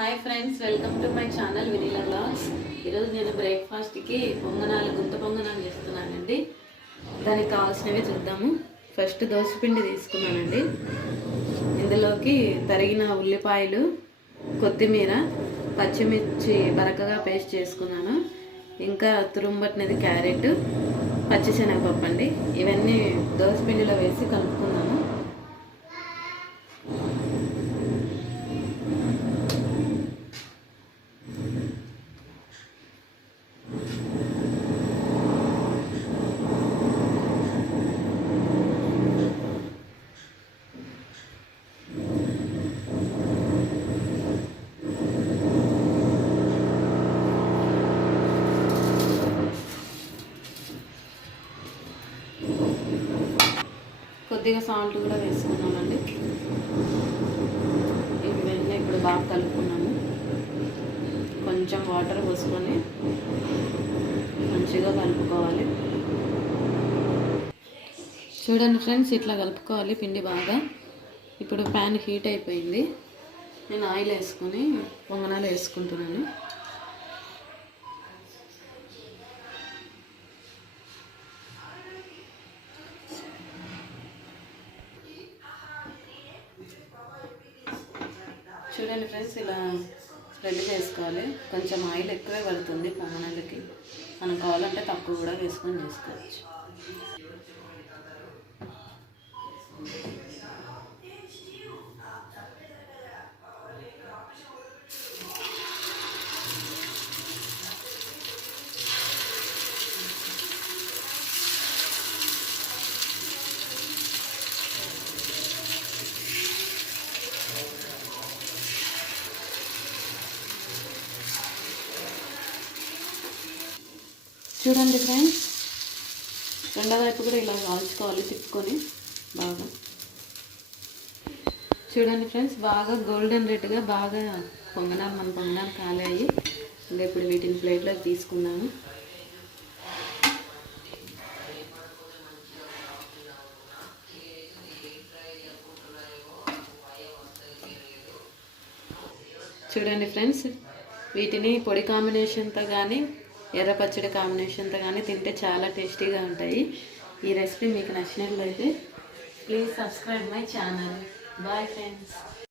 Hi friends welcome to my channel Vineela blogs ఈరోజు నేను బ్రేక్ఫాస్ట్కి పొంగనాలు గుంత పొంగనాలు చేస్తున్నానండి. దానికి కావాల్సినవి చూద్దాము. ఫస్ట్ దోశపిండి తీసుకున్నానండి. ఇందులోకి తరిగిన ఉల్లిపాయలు కొత్తిమీర పచ్చిమిర్చి బరకగా పేస్ట్ చేసుకున్నాను. ఇంకా తురుంబట్టినది క్యారెట్ పచ్చిశనగపప్పు అండి. ఇవన్నీ దోసపిండిలో వేసి కలుపుకున్నాను. కొద్దిగా సాల్ట్ కూడా వేసుకున్నామండి ఇవన్నీ ఇప్పుడు బాగా కలుపుకున్నాము కొంచెం వాటర్ పోసుకొని మంచిగా కలుపుకోవాలి. చూడండి ఫ్రెండ్స్ ఇట్లా కలుపుకోవాలి పిండి బాగా. ఇప్పుడు ప్యాన్ హీట్ అయిపోయింది. నేను ఆయిల్ వేసుకొని పొంగనాలు వేసుకుంటున్నాను. చూడండి ఫ్రెండ్స్ ఇలా స్ప్రెడ్ చేసుకోవాలి. కొంచెం ఆయిల్ ఎక్కువే పడుతుంది పొంగనాలకి మనం కావాలంటే తక్కువ కూడా వేసుకొని చేసుకోవచ్చు. చూడండి ఫ్రెండ్స్. రెండో వైపు కూడా ఇలా కాల్చుకోవాలి తిప్పుకొని బాగా. చూడండి ఫ్రెండ్స్ బాగా గోల్డెన్ రెడ్గా బాగా పొంగనాలు మన పొంగనాలు కాలాయి ఇంకా ఇప్పుడు వీటిని ప్లేట్లోకి తీసుకున్నాను. చూడండి ఫ్రెండ్స్ వీటిని పొడి కాంబినేషన్తో కానీ ఎర్ర పచ్చడి కాంబినేషన్తో కానీ తింటే చాలా టేస్టీగా ఉంటాయి. ఈ రెసిపీ మీకు నచ్చినట్లయితే please subscribe my channel bye friends